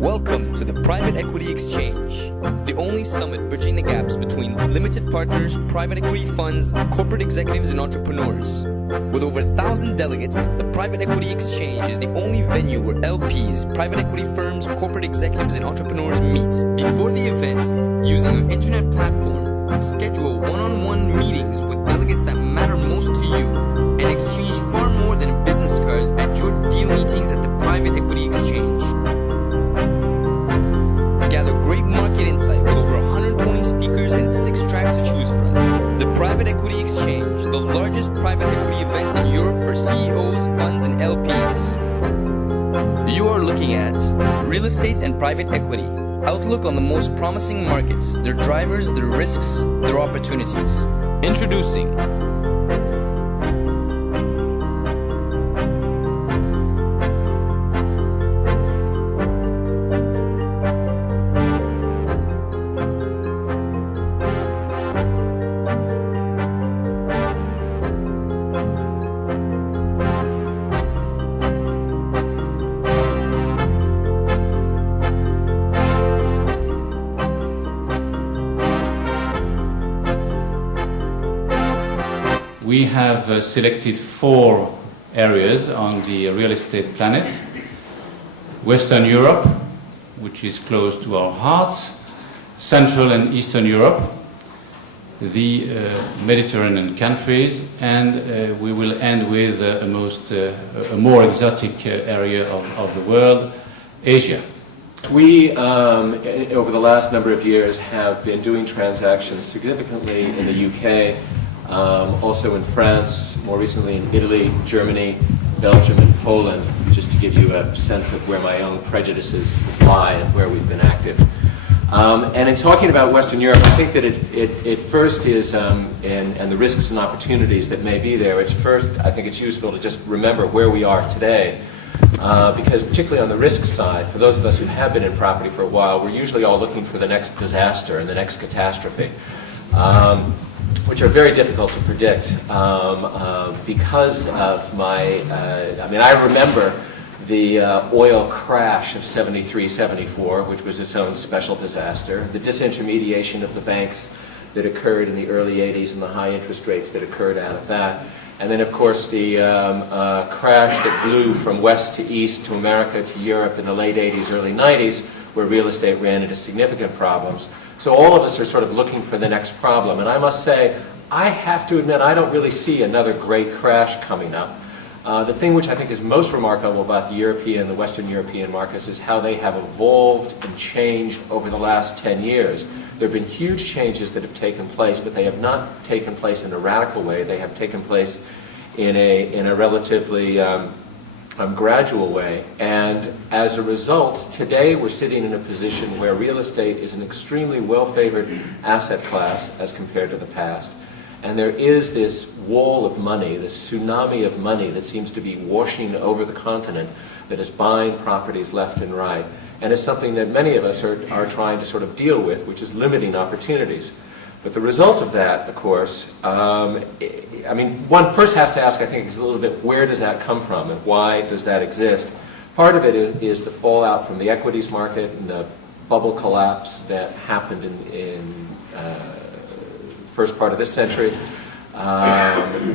Welcome to the Private Equity Exchange, the only summit bridging the gaps between limited partners, private equity funds, corporate executives, and entrepreneurs. With over 1,000 delegates, the Private Equity Exchange is the only venue where LPs, private equity firms, corporate executives, and entrepreneurs meet. Before the events, using our internet platform, schedule one-on-one meetings with delegates that matter most to you, and exchange far more than business cards at your deal meetings at the Private Equity Exchange. Gather great market insight with over 120 speakers and 6 tracks to choose from. The Private Equity Exchange, the largest private equity event in Europe for CEOs, funds, and LPs. You are looking at real estate and private equity. Outlook on the most promising markets, their drivers, their risks, their opportunities. Introducing We have selected 4 areas on the real estate planet. Western Europe, which is close to our hearts, Central and Eastern Europe, the Mediterranean countries, and we will end with a more exotic area of the world, Asia. We, over the last number of years, have been doing transactions significantly in the UK, also in France, more recently in Italy, Germany, Belgium, and Poland, just to give you a sense of where my own prejudices lie and where we've been active. And in talking about Western Europe, I think that it first is, and the risks and opportunities that may be there, I think it's useful to just remember where we are today. Because particularly on the risk side, for those of us who have been in property for a while, we're usually all looking for the next disaster and the next catastrophe. Which are very difficult to predict because of I remember the oil crash of 73, 74, which was its own special disaster, the disintermediation of the banks that occurred in the early 80s and the high interest rates that occurred out of that. And then, of course, the crash that blew from west to east to America to Europe in the late 80s, early 90s, where real estate ran into significant problems. So all of us are sort of looking for the next problem. And I must say, I have to admit, I don't really see another great crash coming up. The thing which I think is most remarkable about the Western European markets is how they have evolved and changed over the last 10 years. There have been huge changes that have taken place, but they have not taken place in a radical way. They have taken place in a relatively gradual way, and as a result, today we're sitting in a position where real estate is an extremely well-favored asset class as compared to the past, and there is this wall of money, this tsunami of money that seems to be washing over the continent that is buying properties left and right, and it's something that many of us are trying to sort of deal with, which is limiting opportunities. But the result of that, of course, one first has to ask, I think, is a little bit, where does that come from and why does that exist? Part of it is the fallout from the equities market and the bubble collapse that happened in first part of this century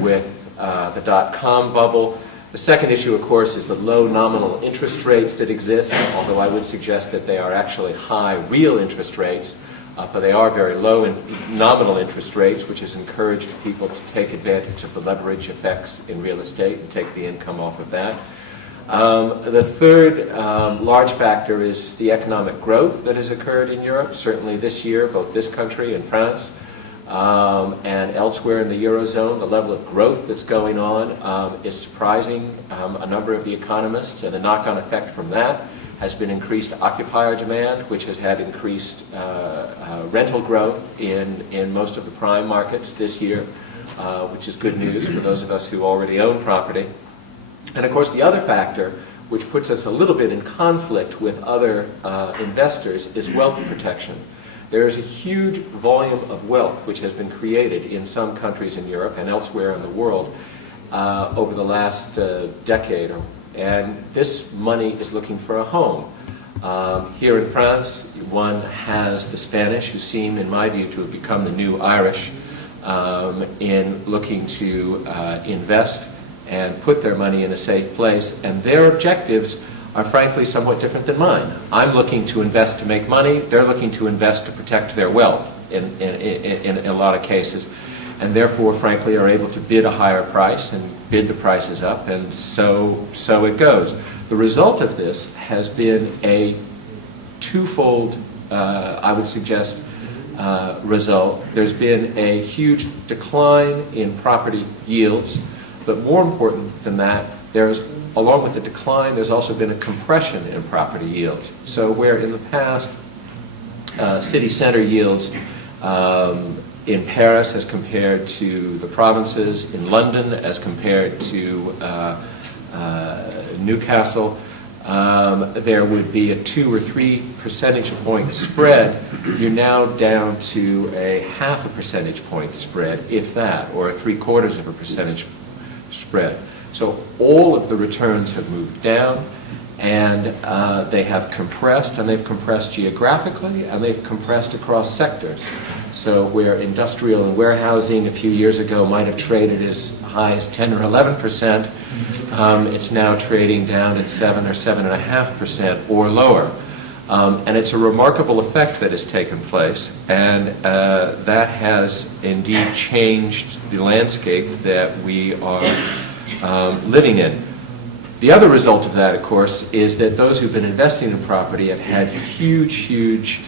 with the dot-com bubble. The second issue, of course, is the low nominal interest rates that exist, although I would suggest that they are actually high real interest rates. But they are very low in nominal interest rates, which has encouraged people to take advantage of the leverage effects in real estate and take the income off of that. The third large factor is the economic growth that has occurred in Europe, certainly this year, both this country and France, and elsewhere in the Eurozone. The level of growth that's going on is surprising a number of the economists, and the knock-on effect from that has been increased occupier demand, which has had increased rental growth in most of the prime markets this year, which is good news for those of us who already own property. And of course, the other factor, which puts us a little bit in conflict with other investors, is wealth protection. There is a huge volume of wealth which has been created in some countries in Europe and elsewhere in the world over the last decade. And this money is looking for a home. Here in France, one has the Spanish, who seem, in my view, to have become the new Irish in looking to invest and put their money in a safe place, and their objectives are frankly somewhat different than mine. I'm looking to invest to make money. They're looking to invest to protect their wealth in a lot of cases, and therefore, frankly, are able to bid a higher price and bid the prices up, and so it goes. The result of this has been a twofold, I would suggest, result. There's been a huge decline in property yields, but more important than that, along with the decline, there's also been a compression in property yields. So where in the past, city center yields in Paris as compared to the provinces, in London as compared to Newcastle, there would be a 2 or 3 percentage point spread. You're now down to a 0.5 percentage point spread, if that, or a 3/4 of a percentage spread. So all of the returns have moved down, and they have compressed, and they've compressed geographically, and they've compressed across sectors. So where industrial and warehousing a few years ago might have traded as high as 10 or 11%, it's now trading down at 7 or 7.5% or lower. And it's a remarkable effect that has taken place, and that has indeed changed the landscape that we are living in. The other result of that, of course, is that those who've been investing in property have had huge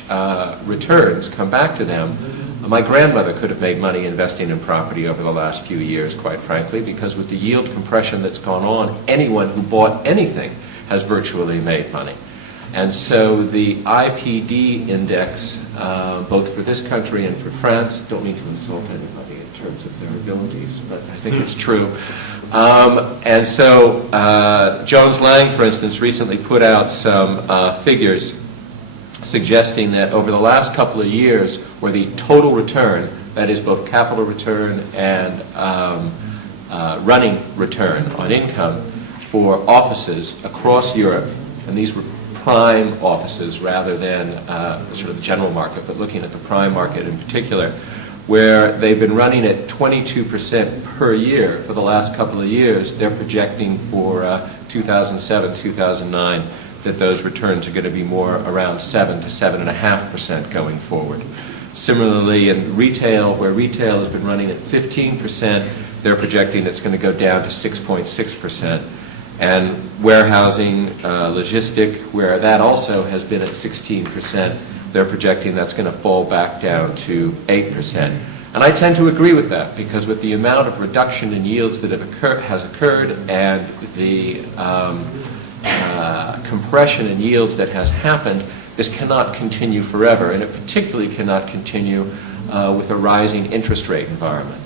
returns come back to them. My grandmother could have made money investing in property over the last few years, quite frankly, because with the yield compression that's gone on, anyone who bought anything has virtually made money. And so the IPD index, both for this country and for France, don't mean to insult anybody in terms of their abilities, but I think it's true. And so Jones Lang, for instance, recently put out some figures suggesting that over the last couple of years, where the total return, that is both capital return and running return on income for offices across Europe, and these were prime offices rather than sort of the general market, but looking at the prime market in particular, where they've been running at 22% per year for the last couple of years, they're projecting for 2007, 2009, that those returns are going to be more around 7 to 7.5% going forward. Similarly, in retail, where retail has been running at 15%, they're projecting it's going to go down to 6.6%. And warehousing, logistic, where that also has been at 16%, they're projecting that's going to fall back down to 8%. And I tend to agree with that, because with the amount of reduction in yields that has occurred and the compression in yields that has happened, this cannot continue forever, and it particularly cannot continue with a rising interest rate environment.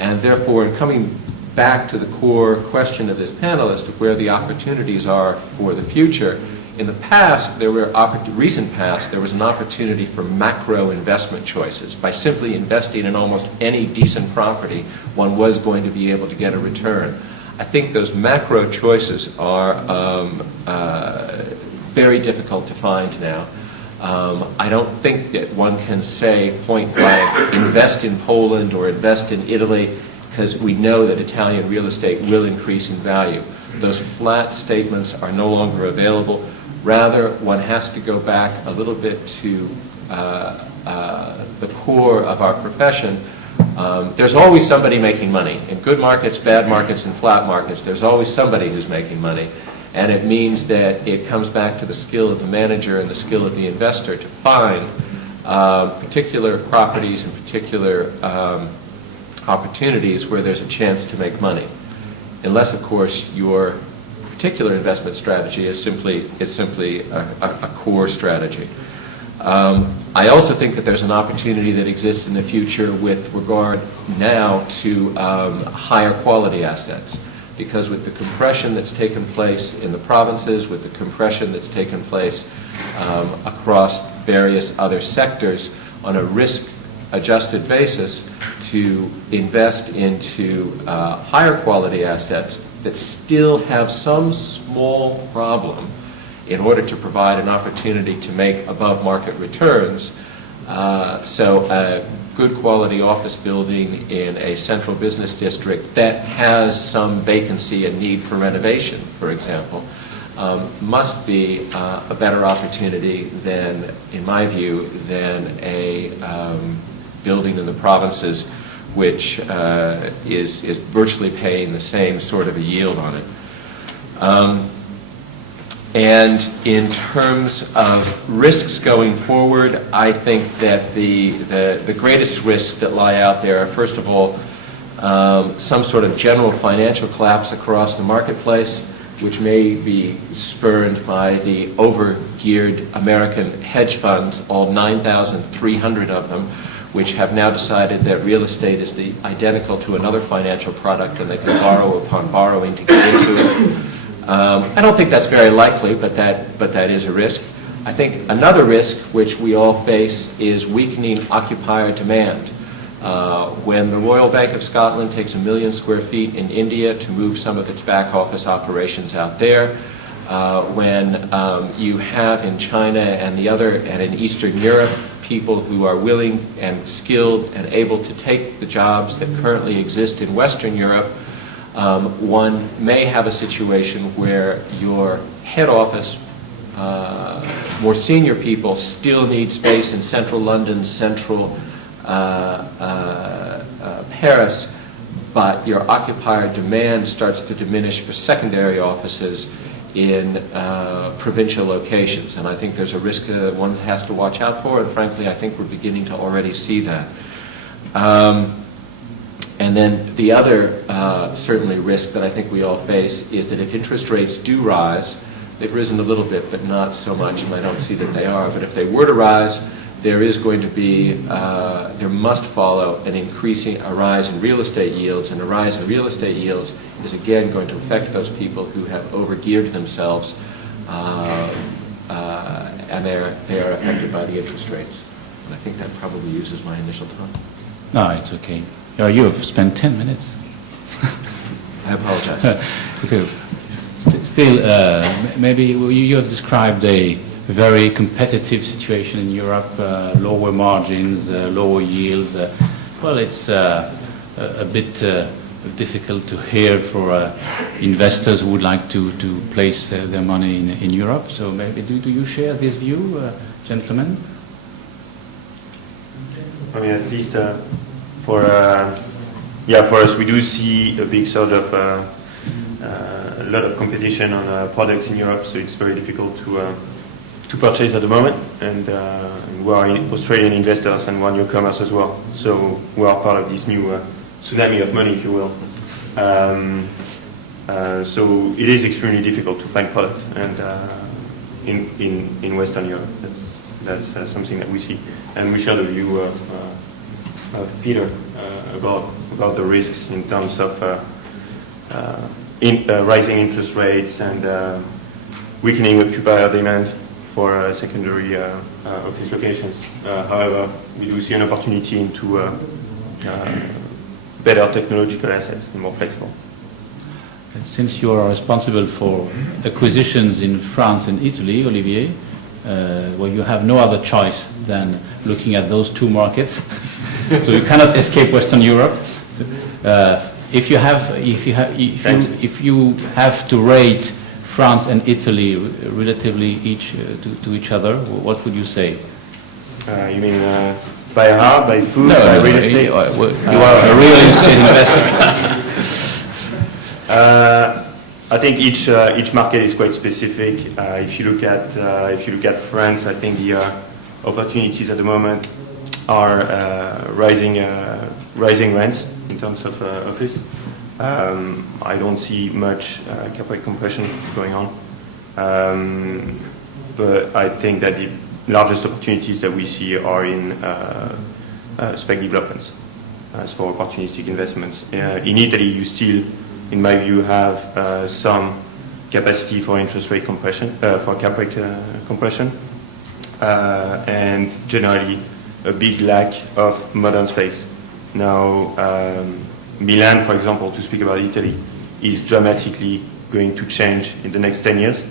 And therefore, in coming back to the core question of this panel as to where the opportunities are for the future, in the past, recent past, there was an opportunity for macro investment choices. By simply investing in almost any decent property, one was going to be able to get a return. I think those macro choices are very difficult to find now. I don't think that one can say point blank, invest in Poland or invest in Italy, because we know that Italian real estate will increase in value. Those flat statements are no longer available. Rather, one has to go back a little bit to the core of our profession. There's always somebody making money. In good markets, bad markets, and flat markets, there's always somebody who's making money. And it means that it comes back to the skill of the manager and the skill of the investor to find particular properties and particular opportunities where there's a chance to make money. Unless, of course, your particular investment strategy is simply a core strategy. I also think that there's an opportunity that exists in the future with regard now to higher quality assets, because with the compression that's taken place in the provinces, with the compression that's taken place across various other sectors on a risk-adjusted basis, to invest into higher quality assets that still have some small problem in order to provide an opportunity to make above market returns. So a good quality office building in a central business district that has some vacancy and need for renovation, for example, must be a better opportunity than, in my view, than a building in the provinces which is virtually paying the same sort of a yield on it. And in terms of risks going forward, I think that the greatest risks that lie out there are, first of all, some sort of general financial collapse across the marketplace, which may be spurred by the over-geared American hedge funds, all 9,300 of them, which have now decided that real estate is identical to another financial product and they can borrow upon borrowing to get into it. I don't think that's very likely, but that is a risk. I think another risk which we all face is weakening occupier demand. When the Royal Bank of Scotland takes 1 million square feet in India to move some of its back office operations out there, when you have in China and in Eastern Europe people who are willing and skilled and able to take the jobs that currently exist in Western Europe, one may have a situation where your head office, more senior people, still need space in central London, central Paris, but your occupier demand starts to diminish for secondary offices in provincial locations. And I think there's a risk one has to watch out for, and frankly, I think we're beginning to already see that. And then the other, certainly, risk that I think we all face is that if interest rates do rise, they've risen a little bit, but not so much, and I don't see that they are, but if they were to rise, there is going to be, there must follow a rise in real estate yields, and a rise in real estate yields is again going to affect those people who have over-geared themselves, and they are affected by the interest rates. And I think that probably uses my initial time. No, it's okay. You have spent 10 minutes. I apologize. Still, maybe you have described a very competitive situation in Europe, lower margins, lower yields. Well, it's a bit difficult to hear for investors who would like to place their money in Europe. So maybe do you share this view, gentlemen? I mean, at least for us, we do see a big sort of a lot of competition on products in Europe, so it's very difficult to purchase at the moment. And we are Australian investors and we're newcomers as well, so we are part of this new tsunami of money, if you will. So it is extremely difficult to find product, and in Western Europe, that's something that we see, and we share the view of Peter about the risks in terms of rising interest rates and weakening occupier demand for secondary office locations. However, we do see an opportunity into better technological assets and more flexible. Since you are responsible for acquisitions in France and Italy, Olivier, well, you have no other choice than looking at those two markets. So you cannot escape Western Europe. If you have to rate France and Italy relatively to each other, what would you say? You mean by heart, by food, by real estate? You are a real estate investor. I think each market is quite specific. If you look at France, I think the opportunities at the moment are rising rents in terms of office. I don't see much cap rate compression going on, but I think that the largest opportunities that we see are in spec developments as for opportunistic investments. In Italy, you still, in my view, have some capacity for interest rate compression, for cap rate compression, and generally a big lack of modern space. Now, Milan, for example, to speak about Italy, is dramatically going to change in the next 10 years.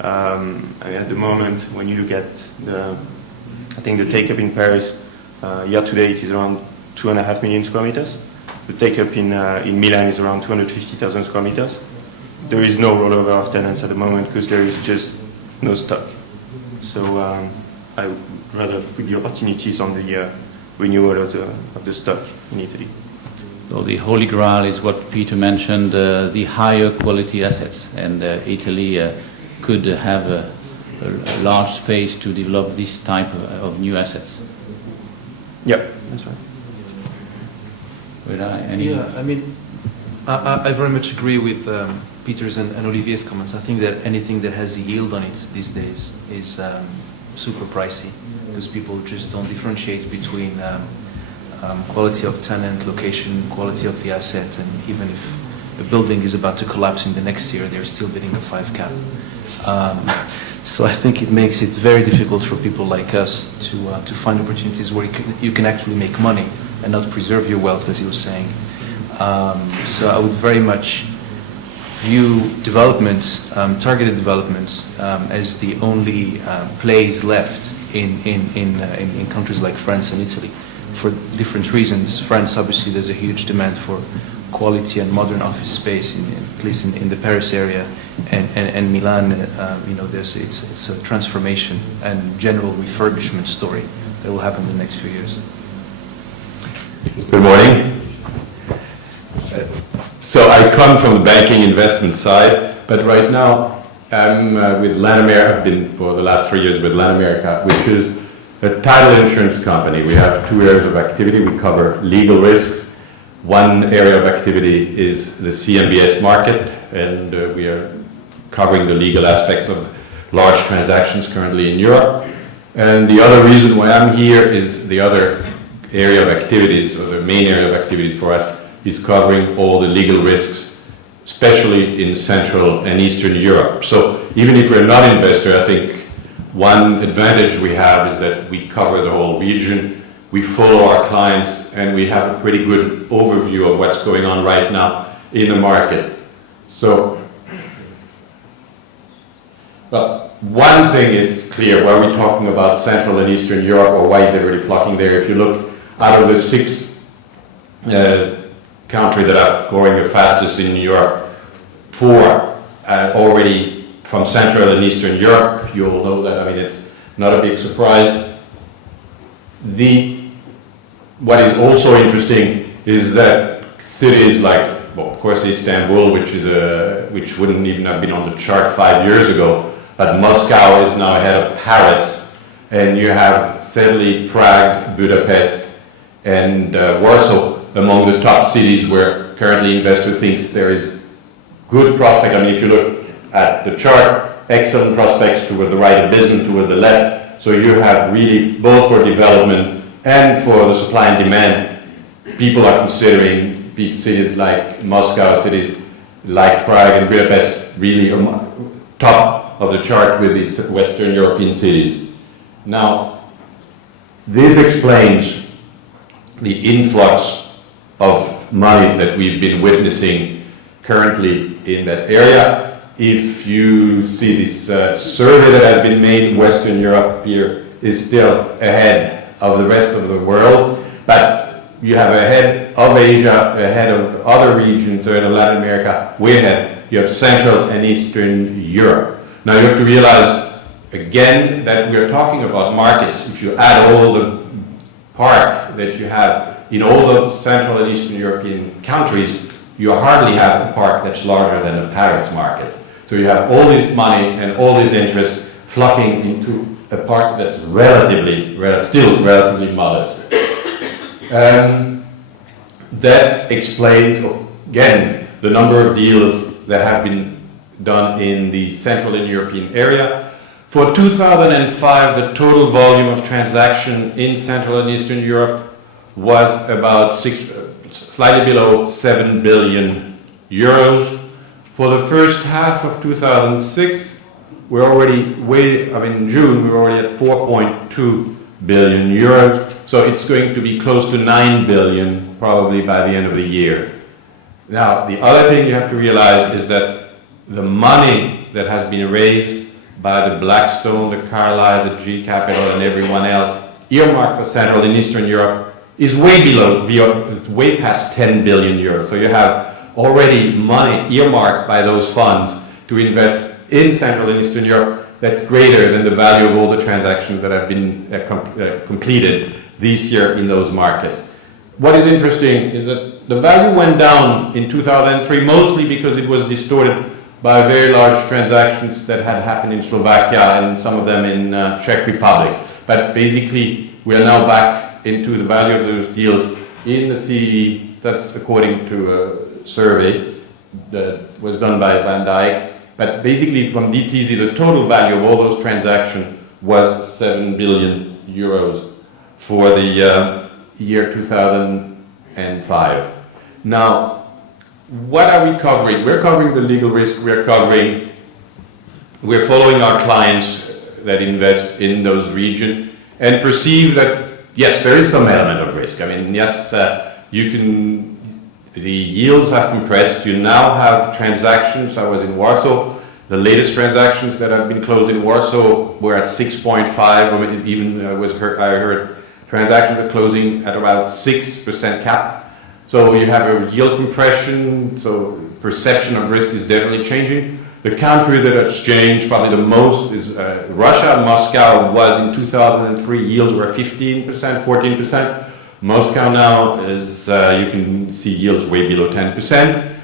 At the moment, when you look at I think the take-up in Paris year to date is around 2.5 million square meters. The take-up in Milan is around 250,000 square meters. There is no rollover of tenants at the moment because there is just no stock. So I would rather put the opportunities on the renewal of the stock in Italy. So the holy grail is what Peter mentioned, the higher quality assets, and Italy could have a large space to develop this type of new assets. Yeah, that's right. I very much agree with Peter's and Olivier's comments. I think that anything that has a yield on it these days is super pricey because people just don't differentiate between quality of tenant, location, quality of the asset, and even if a building is about to collapse in the next year, they're still bidding a 5 cap. So I think it makes it very difficult for people like us to find opportunities where you can actually make money and not preserve your wealth, as he was saying. So I would very much view developments, targeted developments, as the only plays left in countries like France and Italy for different reasons. France, obviously, there's a huge demand for quality and modern office space, at least in the Paris area, and Milan. It's a transformation and general refurbishment story that will happen in the next few years. Good morning. So I come from the banking investment side, but right now I'm with LandAmerica. I've been for the last 3 years with LandAmerica, which is a title insurance company. We have 2 areas of activity. We cover legal risks. One area of activity is the CMBS market, and we are covering the legal aspects of large transactions currently in Europe. And the other reason why I'm here is the other area of activities, or the main area of activities for us, is covering all the legal risks, especially in Central and Eastern Europe. So even if we're not an investor, I think one advantage we have is that we cover the whole region, we follow our clients, and we have a pretty good overview of what's going on right now in the market. So, well, one thing is clear, why are we talking about Central and Eastern Europe, or why is everybody flocking there? If you look out of the 6 countries that are growing the fastest in Europe, 4 already from Central and Eastern Europe. You'll know that, I mean, it's not a big surprise. What is also interesting is that cities like, well, of course, Istanbul, which wouldn't even have been on the chart 5 years ago, but Moscow is now ahead of Paris, and you have sadly Prague, Budapest, and Warsaw among the top cities where currently investor thinks there is good prospect. I mean, if you look at the chart, excellent prospects toward the right a bit and toward the left. So you have really both for development and for the supply and demand. People are considering big cities like Moscow, cities like Prague and Budapest really top of the chart with these Western European cities. Now, this explains the influx of money that we've been witnessing currently in that area. If you see this survey that has been made, Western Europe here is still ahead of the rest of the world, but you have ahead of Asia, ahead of other regions, so in Latin America, way ahead. You have Central and Eastern Europe. Now you have to realize, again, that we're talking about markets. If you add all the park that you have in all the Central and Eastern European countries, you hardly have a park that's larger than the Paris market. So you have all this money and all this interest flocking into a park that's still relatively modest. That explains, again, the number of deals that have been done in the Central and European area. For 2005, the total volume of transaction in Central and Eastern Europe was about slightly below 7 billion euros. For the first half of 2006, we're already in June, we were already at 4.2 billion euros. So it's going to be close to 9 billion probably by the end of the year. Now, the other thing you have to realize is that the money that has been raised by the Blackstone, the Carlyle, the G Capital, and everyone else, earmarked for Central and Eastern Europe, is way it's way past 10 billion euros. So you have already money earmarked by those funds to invest in Central and Eastern Europe that's greater than the value of all the transactions that have been completed this year in those markets. What is interesting is that the value went down in 2003 mostly because it was distorted by very large transactions that had happened in Slovakia and some of them in Czech Republic. But basically, we are now back into the value of those deals in the CE. That's according to a survey that was done by Van Dijk. But basically, from DTZ, the total value of all those transactions was 7 billion euros for the year 2005. Now, what are we covering? We're covering the legal risk. We're following our clients that invest in those regions and perceive that, yes, there is some element of risk. I mean, yes, the yields have compressed. You now have transactions. I was in Warsaw. The latest transactions that have been closed in Warsaw were at 6.5, or even I heard transactions are closing at about 6% cap. So you have a yield compression, so perception of risk is definitely changing. The country that has changed probably the most is Russia. Moscow was in 2003, yields were 15%, 14%. Moscow now is, you can see yields way below 10%.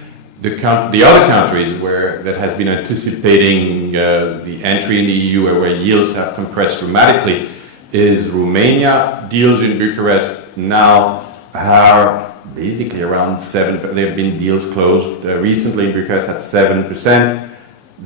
The other countries that has been anticipating the entry in the EU where yields have compressed dramatically is Romania. Deals in Bucharest now are basically around 7%. There have been deals closed recently in Bucharest at 7%.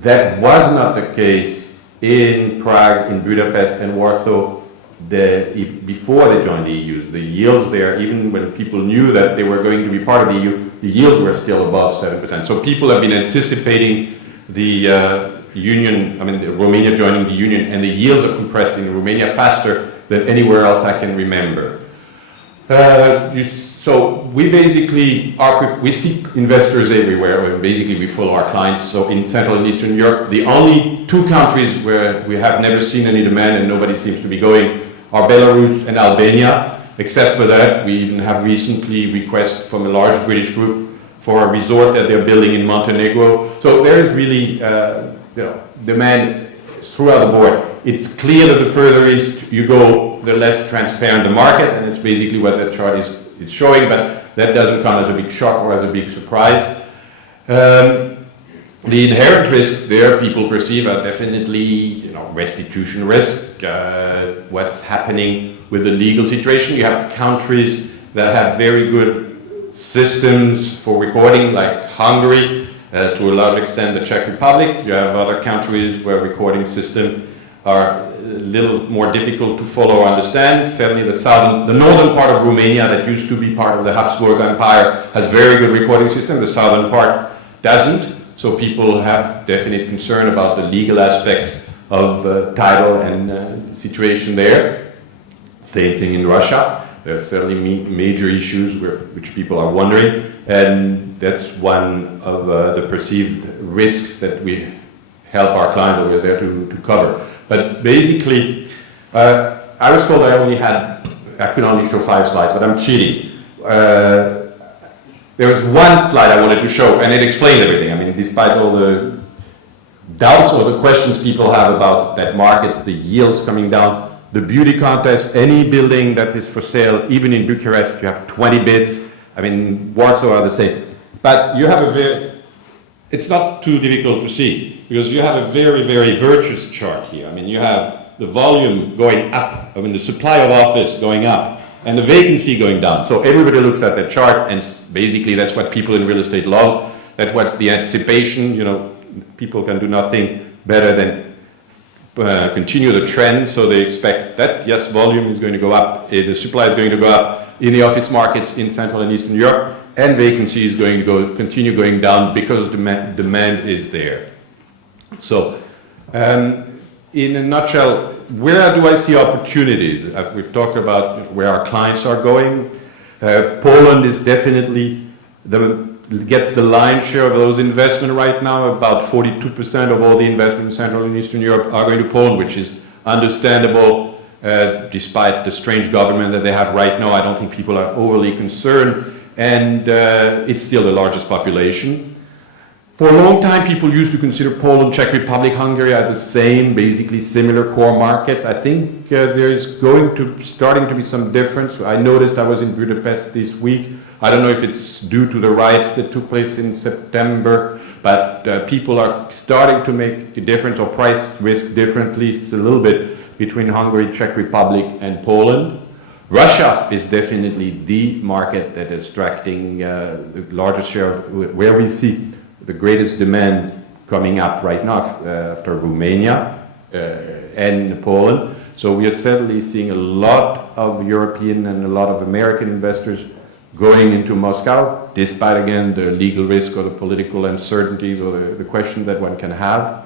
That was not the case in Prague, in Budapest, and Warsaw before they joined the EU. The yields there, even when people knew that they were going to be part of the EU, the yields were still above 7%. So people have been anticipating the Union, Romania joining the Union, and the yields are compressing in Romania faster than anywhere else I can remember. So we basically we see investors everywhere. Basically, we follow our clients. So in Central and Eastern Europe, the only two countries where we have never seen any demand and nobody seems to be going are Belarus and Albania. Except for that, we even have recently requests from a large British group for a resort that they're building in Montenegro. So there is really demand throughout the board. It's clear that the further east you go, the less transparent the market, and it's basically what that chart is showing, but that doesn't come as a big shock or as a big surprise. The inherent risks there people perceive are definitely restitution risk, what's happening with the legal situation. You have countries that have very good systems for recording, like Hungary, to a large extent the Czech Republic. You have other countries where recording systems are a little more difficult to follow or understand. Certainly the northern part of Romania that used to be part of the Habsburg Empire has very good recording system. The southern part doesn't. So people have definite concern about the legal aspect of title and situation there. Same thing in Russia. There are certainly major issues which people are wondering, and that's one of the perceived risks that we help our clients, or we're there to cover. But basically, I was told I could only show 5 slides, but I'm cheating. There was one slide I wanted to show, and it explained everything. I mean, despite all the doubts or the questions people have about that markets, the yields coming down, the beauty contest, any building that is for sale, even in Bucharest, you have 20 bids. I mean, Warsaw are the same. But you have it's not too difficult to see, because you have a very, very virtuous chart here. I mean, you have the volume going up, the supply of office going up, and the vacancy going down. So everybody looks at that chart, and basically that's what people in real estate love. That's what the anticipation, people can do nothing better than continue the trend. So they expect that, yes, volume is going to go up, the supply is going to go up in the office markets in Central and Eastern Europe, and vacancy is going to continue going down because demand is there. So, in a nutshell, where do I see opportunities? We've talked about where our clients are going. Poland is definitely gets the lion's share of those investments right now. About 42% of all the investment in Central and Eastern Europe are going to Poland, which is understandable, despite the strange government that they have right now. I don't think people are overly concerned, and it's still the largest population. For a long time, people used to consider Poland, Czech Republic, Hungary are the same, basically similar core markets. I think there's starting to be some difference. I noticed, I was in Budapest this week. I don't know if it's due to the riots that took place in September, but people are starting to make a difference or price risk differently a little bit between Hungary, Czech Republic, and Poland. Russia is definitely the market that is attracting the largest share of where we see the greatest demand coming up right now after Romania and Poland. So we are certainly seeing a lot of European and a lot of American investors going into Moscow, despite again the legal risk or the political uncertainties or the questions that one can have.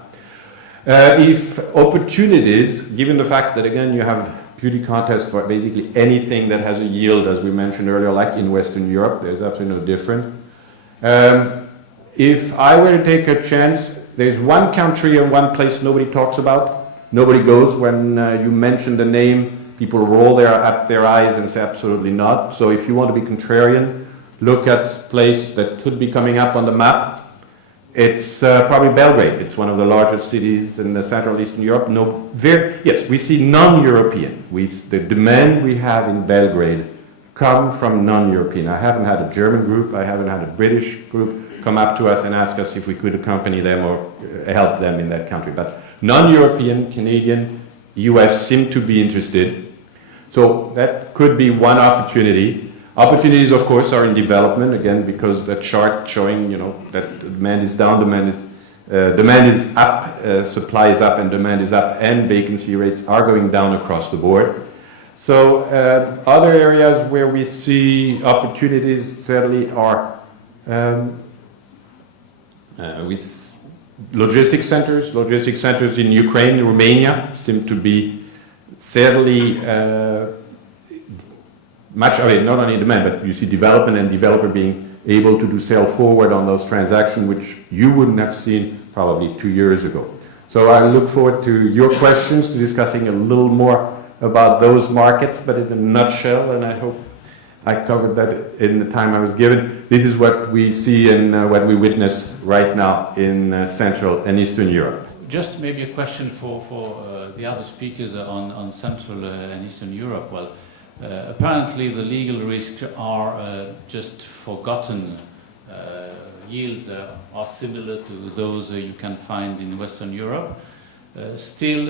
If opportunities, given the fact that again you have beauty contests for basically anything that has a yield, as we mentioned earlier, like in Western Europe, there's absolutely no different. If I were to take a chance, there's one country and one place nobody talks about, nobody goes. When you mention the name, people roll up their eyes and say absolutely not. So if you want to be contrarian, look at a place that could be coming up on the map. It's probably Belgrade. It's one of the largest cities in the Central Eastern Europe. Yes, we see non-European. The demand we have in Belgrade come from non-European. I haven't had a German group, I haven't had a British group come up to us and ask us if we could accompany them or help them in that country. But non-European, Canadian, US seem to be interested. So that could be one opportunity. Opportunities, of course, are in development, again, because the chart showing, that demand is down, demand is up, supply is up and demand is up, and vacancy rates are going down across the board. So other areas where we see opportunities certainly are with logistics centers. Logistics centers in Ukraine and Romania seem to be fairly much of it, not only demand, but you see development and developer being able to do sell forward on those transactions, which you wouldn't have seen probably 2 years ago. So I look forward to your questions, to discussing a little more about those markets, but in a nutshell, and I hope I covered that in the time I was given, this is what we see and what we witness right now in Central and Eastern Europe. Just maybe a question for the other speakers on Central and Eastern Europe. Well, apparently the legal risks are just forgotten. Yields are similar to those you can find in Western Europe. Still,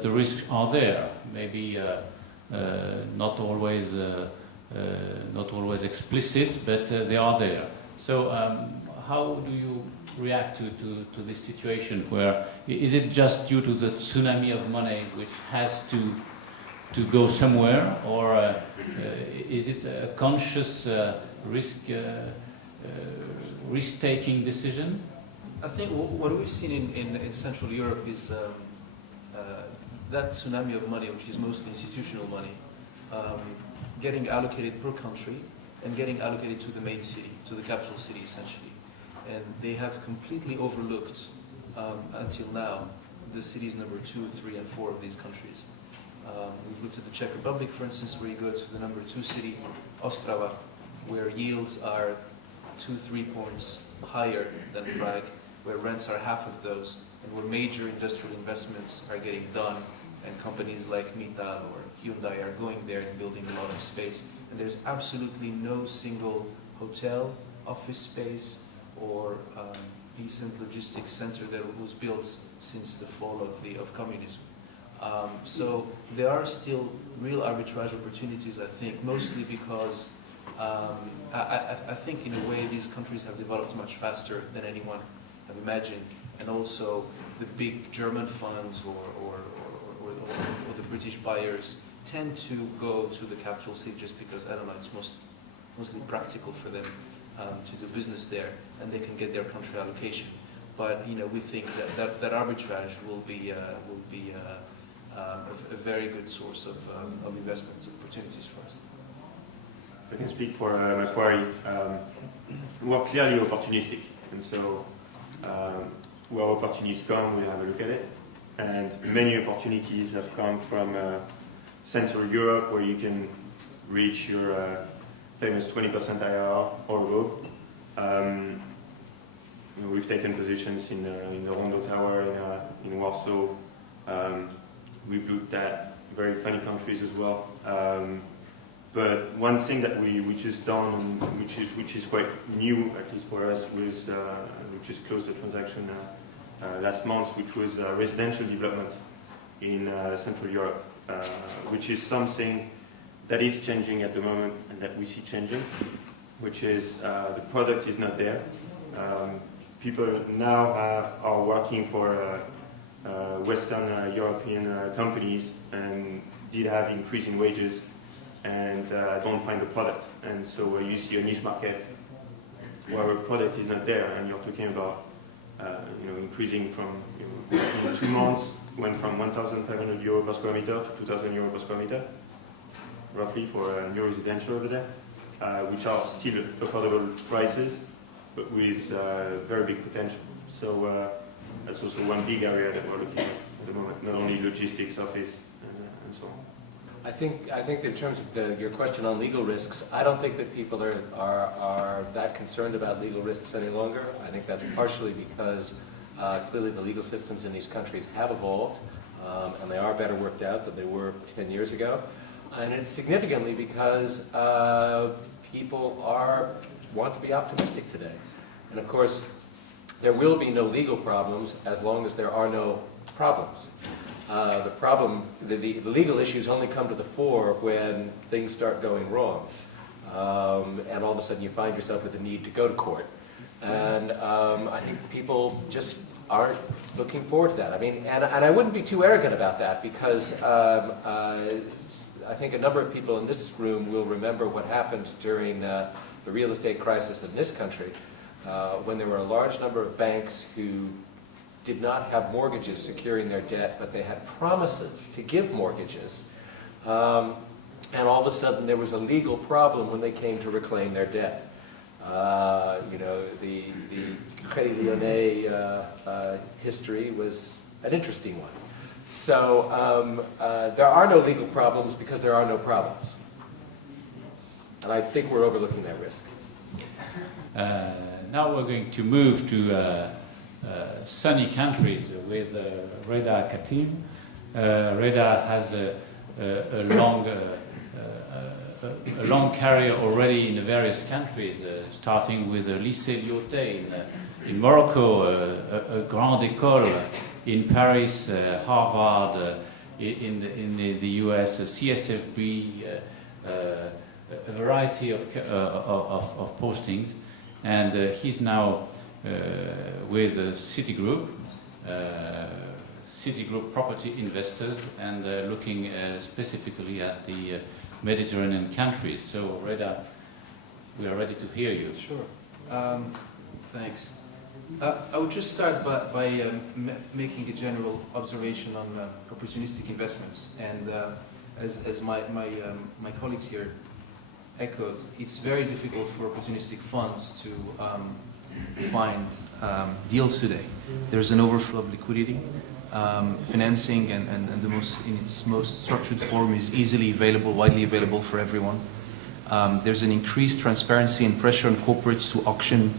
the risks are there. Maybe not always explicit, but they are there. So, how do you react to this situation? Where is it just due to the tsunami of money which has to go somewhere, or is it a conscious risk-taking decision? I think what we've seen in Central Europe is that tsunami of money, which is mostly institutional money, getting allocated per country and getting allocated to the main city, to the capital city essentially. And they have completely overlooked, until now, the cities number 2, 3, and 4 of these countries. We've looked at the Czech Republic, for instance, where you go to the number 2 city, Ostrava, where yields are 2-3 points higher than Prague, where rents are half of those, and where major industrial investments are getting done, and companies like Mittal or Hyundai are going there and building a lot of space. And there's absolutely no single hotel, office space, or decent logistics center that was built since the fall of communism. So there are still real arbitrage opportunities, I think, mostly because I think in a way these countries have developed much faster than anyone have imagined, and also the big German funds or the British buyers tend to go to the capital city just because, I don't know, it's mostly practical for them to do business there, and they can get their country allocation. But we think that arbitrage will be a very good source of investment opportunities for us. I can speak for Macquarie. We are clearly opportunistic, and so where opportunities come, we have a look at it. And many opportunities have come from Central Europe, where you can reach your famous 20% IRR or above. We've taken positions in the Rondo Tower in Warsaw. We've looked at very funny countries as well. But one thing that we just done, which is quite new, at least for us, was we just closed the transaction last month, which was residential development in Central Europe, which is something that is changing at the moment and that we see changing, which is the product is not there. People now are working for Western European companies and did have increase in wages and don't find the product. And so you see a niche market where a product is not there, and you're talking about increasing from in 2 months went from 1,500 euro per square meter to 2,000 euro per square meter, roughly, for new residential over there, which are still affordable prices, but with very big potential. So that's also one big area that we're looking at the moment, not only logistics, office, and so on. I think in terms of your question on legal risks, I don't think that people are that concerned about legal risks any longer. I think that's partially because clearly the legal systems in these countries have evolved, and they are better worked out than they were 10 years ago. And it's significantly because people want to be optimistic today. And of course, there will be no legal problems as long as there are no problems. The legal issues only come to the fore when things start going wrong. And all of a sudden you find yourself with the need to go to court. And I think people just aren't looking forward to that. I mean, and I wouldn't be too arrogant about that, because I think a number of people in this room will remember what happened during the real estate crisis in this country, when there were a large number of banks who did not have mortgages securing their debt, but they had promises to give mortgages. And all of a sudden there was a legal problem when they came to reclaim their debt. The Credit Lyonnais history was an interesting one. So there are no legal problems because there are no problems. And I think we're overlooking that risk. Now we're going to move to sunny countries with Reda Khatim. Reda has a long career already in the various countries, starting with Lycée Lyoté in Morocco, a grande école in Paris, Harvard, in the US, CSFB, a variety of postings, and he's now with Citigroup, Citigroup property investors, and looking specifically at the Mediterranean countries. So, Reda, we are ready to hear you. Sure. Thanks. I would just start by making a general observation on opportunistic investments. And as my colleagues here echoed, it's very difficult for opportunistic funds to find deals today. There's an overflow of liquidity. Financing and in its most structured form is easily available, widely available for everyone. There's an increased transparency and pressure on corporates to auction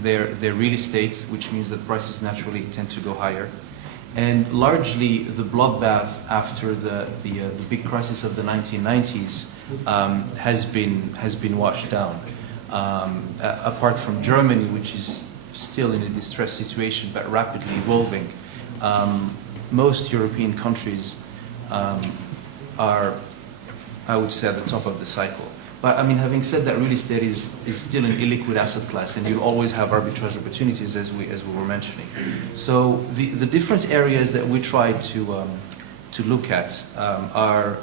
their real estate, which means that prices naturally tend to go higher. And largely the bloodbath after the big crisis of the 1990s has been washed down. Apart from Germany, which is still in a distressed situation but rapidly evolving, most European countries are, I would say, at the top of the cycle. But I mean, having said that, real estate is still an illiquid asset class, and you'll always have arbitrage opportunities, as we were mentioning. So the different areas that we try to look at are,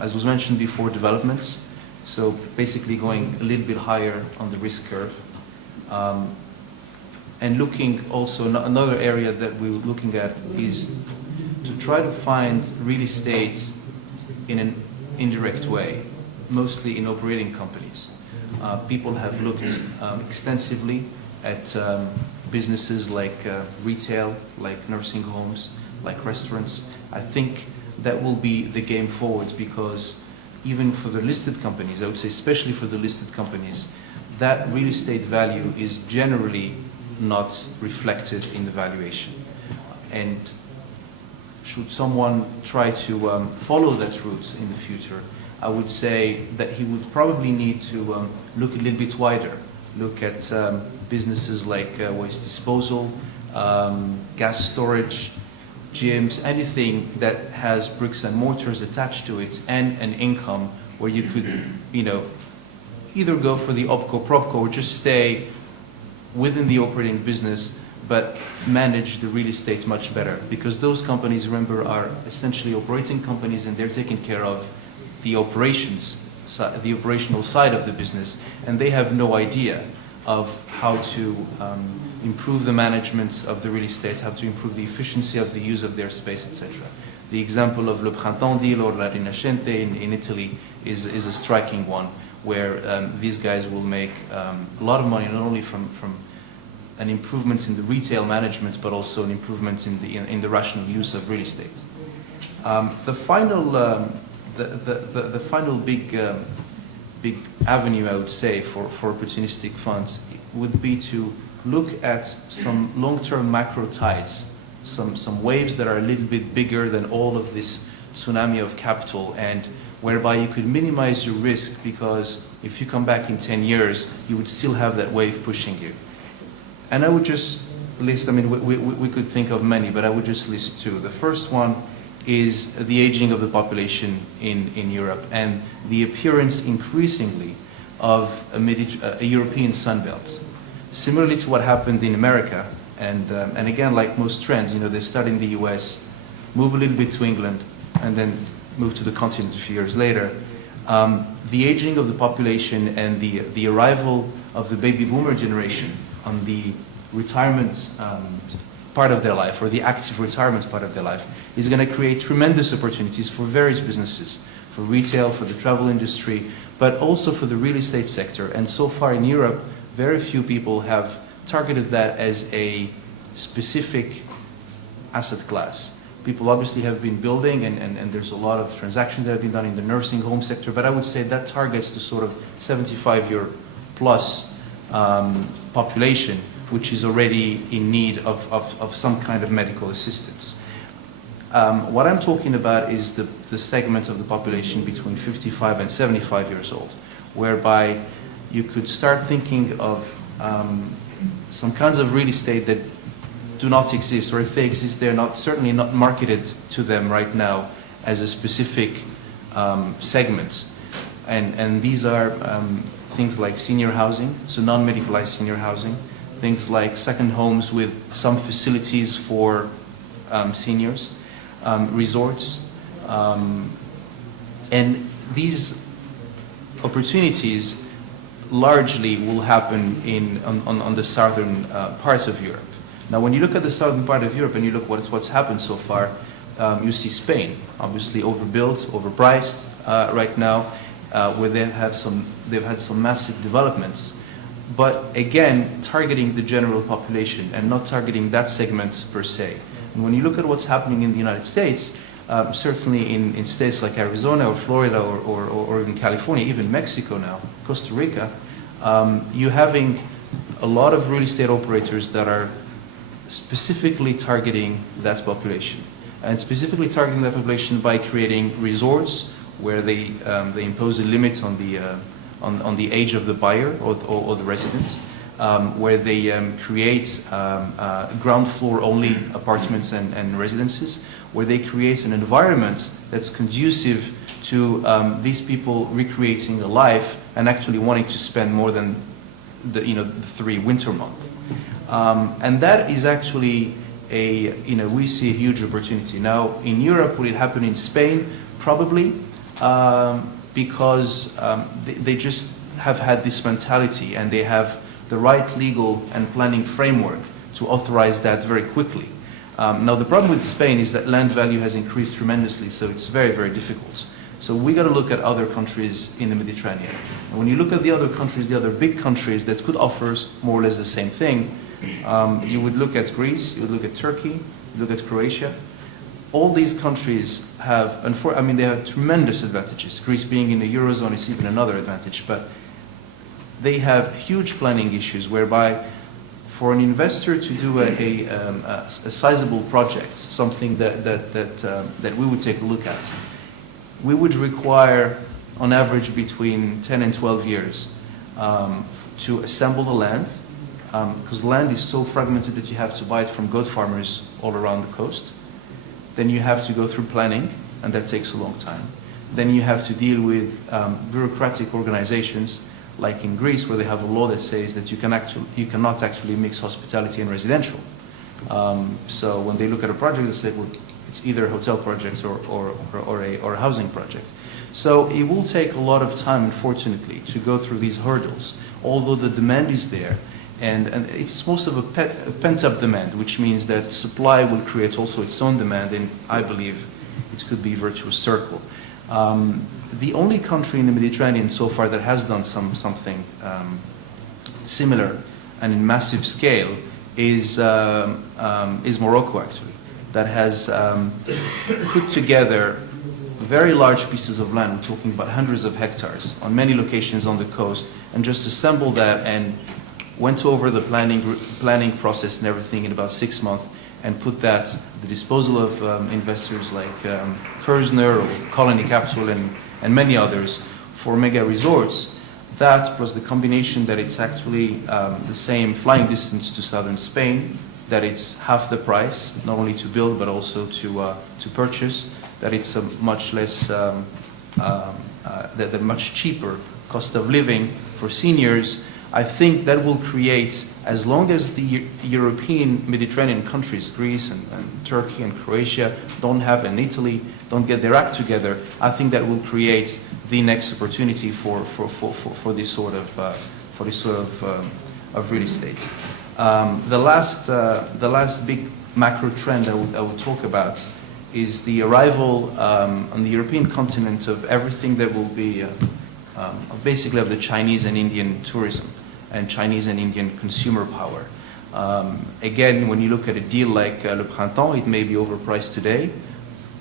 as was mentioned before, developments. So basically going a little bit higher on the risk curve. And looking also, another area that we're looking at is to try to find real estate in an indirect way. mostly in operating companies. People have looked extensively at businesses like retail, like nursing homes, like restaurants. I think that will be the game forward, because even for the listed companies, I would say especially for the listed companies, that real estate value is generally not reflected in the valuation. And should someone try to follow that route in the future, I would say that he would probably need to look a little bit wider, look at businesses like waste disposal, gas storage, gyms, anything that has bricks and mortars attached to it, and an income where you could, either go for the OpCo-PropCo or just stay within the operating business but manage the real estate much better. Because those companies, remember, are essentially operating companies, and they're taking care of the operations, the operational side of the business, and they have no idea of how to improve the management of the real estate, how to improve the efficiency of the use of their space, etc. The example of Le Printemps deal or La Rinascente in Italy is a striking one, where these guys will make a lot of money, not only from an improvement in the retail management, but also an improvement in the rational use of real estate. The final big avenue, I would say, for opportunistic funds would be to look at some long-term macro tides, some waves that are a little bit bigger than all of this tsunami of capital, and whereby you could minimize your risk, because if you come back in 10 years, you would still have that wave pushing you. And I would just list, we could think of many, but I would just list two. The first one is the aging of the population in Europe, and the appearance increasingly of a European Sunbelt. Similarly to what happened in America, and again, like most trends, they start in the US, move a little bit to England, and then move to the continent a few years later. The aging of the population and the arrival of the baby boomer generation on the retirement part of their life, or the active retirement part of their life, is going to create tremendous opportunities for various businesses, for retail, for the travel industry, but also for the real estate sector. And so far in Europe, very few people have targeted that as a specific asset class. People obviously have been building, and there's a lot of transactions that have been done in the nursing home sector, but I would say that targets the sort of 75-year plus population, which is already in need of some kind of medical assistance. What I'm talking about is the segment of the population between 55 and 75 years old, whereby you could start thinking of some kinds of real estate that do not exist, or if they exist, they're certainly not marketed to them right now as a specific segment. And these are things like senior housing, so non-medicalized senior housing, things like second homes with some facilities for seniors, resorts, and these opportunities largely will happen on the southern parts of Europe. Now, when you look at the southern part of Europe and you look what's happened so far, you see Spain, obviously overbuilt, overpriced right now, where they've had some massive developments. But again, targeting the general population and not targeting that segment per se. And when you look at what's happening in the United States, certainly in states like Arizona or Florida or even California, even Mexico now, Costa Rica, you're having a lot of real estate operators that are specifically targeting that population. And specifically targeting that population by creating resorts where they impose a limit on the age of the buyer or the resident, where they create ground floor only apartments and residences, where they create an environment that's conducive to these people recreating a life and actually wanting to spend more than the 3 winter months. And that is actually we see a huge opportunity. Now, in Europe, will it happen in Spain? Probably, because they just have had this mentality, and they have the right legal and planning framework to authorize that very quickly. Now, the problem with Spain is that land value has increased tremendously, so it's very, very difficult So we got to look at other countries in the Mediterranean. And when you look at the other countries, the other big countries that could offer more or less the same thing, you would look at Greece, you would look at Turkey, you look at Croatia. All these countries have, they have tremendous advantages. Greece being in the Eurozone is even another advantage, but they have huge planning issues whereby for an investor to do a sizable project, something that we would take a look at, we would require on average between 10 and 12 years to assemble the land, because land is so fragmented that you have to buy it from goat farmers all around the coast. Then you have to go through planning, and that takes a long time. Then you have to deal with bureaucratic organizations, like in Greece, where they have a law that says that you cannot actually mix hospitality and residential. So when they look at a project, they say, well, it's either hotel projects or a housing project. So it will take a lot of time, unfortunately, to go through these hurdles, although the demand is there. And it's most of a pent-up demand, which means that supply will create also its own demand, and I believe it could be a virtuous circle. The only country in the Mediterranean so far that has done something similar and in massive scale is Morocco, actually, that has put together very large pieces of land. We're talking about hundreds of hectares on many locations on the coast, and just assembled that and went over the planning process and everything in about 6 months, and put that at the disposal of investors like Kerzner or Colony Capital and many others for mega resorts. That plus the combination that it's actually the same flying distance to southern Spain, that it's half the price, not only to build but also to purchase, that it's a much less, the much cheaper cost of living for seniors. I think that will create, as long as the European Mediterranean countries, Greece and Turkey and Croatia and Italy don't get their act together, I think that will create the next opportunity for this sort of real estate. The last big macro trend I would talk about is the arrival on the European continent of everything that will be basically of the Chinese and Indian tourism and Chinese and Indian consumer power. Again, when you look at a deal like Le Printemps, it may be overpriced today,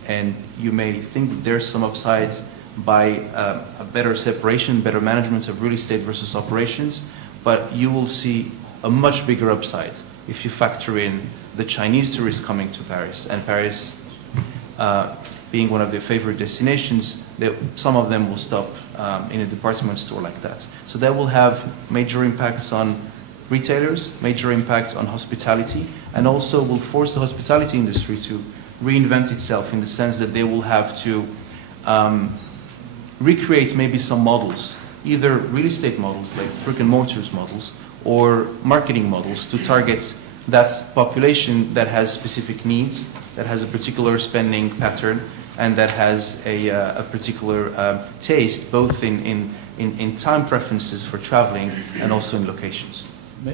and you may think that there's some upside by a better separation, better management of real estate versus operations, but you will see a much bigger upside if you factor in the Chinese tourists coming to Paris, and Paris being one of their favorite destinations, some of them will stop in a department store like that. So that will have major impacts on retailers, major impact on hospitality, and also will force the hospitality industry to reinvent itself in the sense that they will have to recreate maybe some models, either real estate models like brick and mortars models or marketing models to target that population that has specific needs, that has a particular spending pattern, and that has a particular taste, both in time preferences for traveling and also in locations.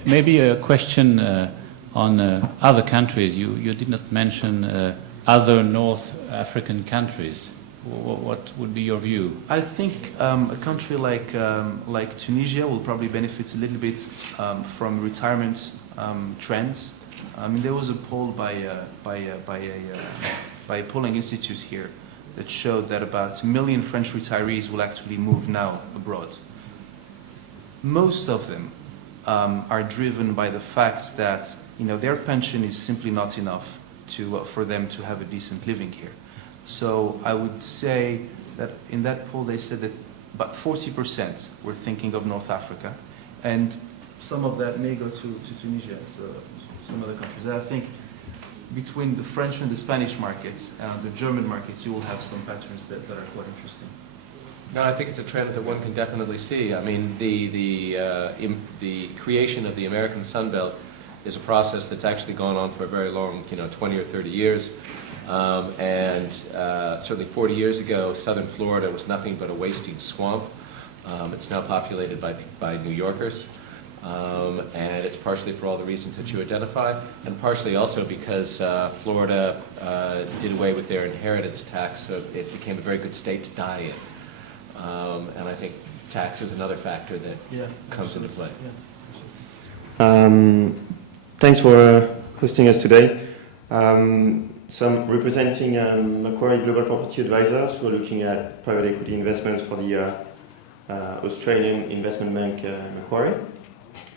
Maybe a question on other countries. You did not mention other North African countries. What would be your view? I think a country like Tunisia will probably benefit a little bit from retirement trends. I mean, there was a poll by a polling institute here that showed that about 1 million French retirees will actually move now abroad. Most of them are driven by the fact that their pension is simply not enough for them to have a decent living here. So I would say that in that poll they said that about 40% were thinking of North Africa, and some of that may go to Tunisia, so some other countries. I think between the French and the Spanish markets and the German markets, you will have some patterns that are quite interesting. No, I think it's a trend that one can definitely see. I mean, the creation of the American Sun Belt is a process that's actually gone on for a very long, 20 or 30 years. And certainly 40 years ago, southern Florida was nothing but a wasting swamp. It's now populated by New Yorkers. And it's partially for all the reasons that you identify, and partially also because Florida did away with their inheritance tax, so it became a very good state to die in. And I think tax is another factor that comes into play. Thanks for hosting us today. So I'm representing Macquarie Global Property Advisors, who are looking at private equity investments for the Australian investment bank Macquarie.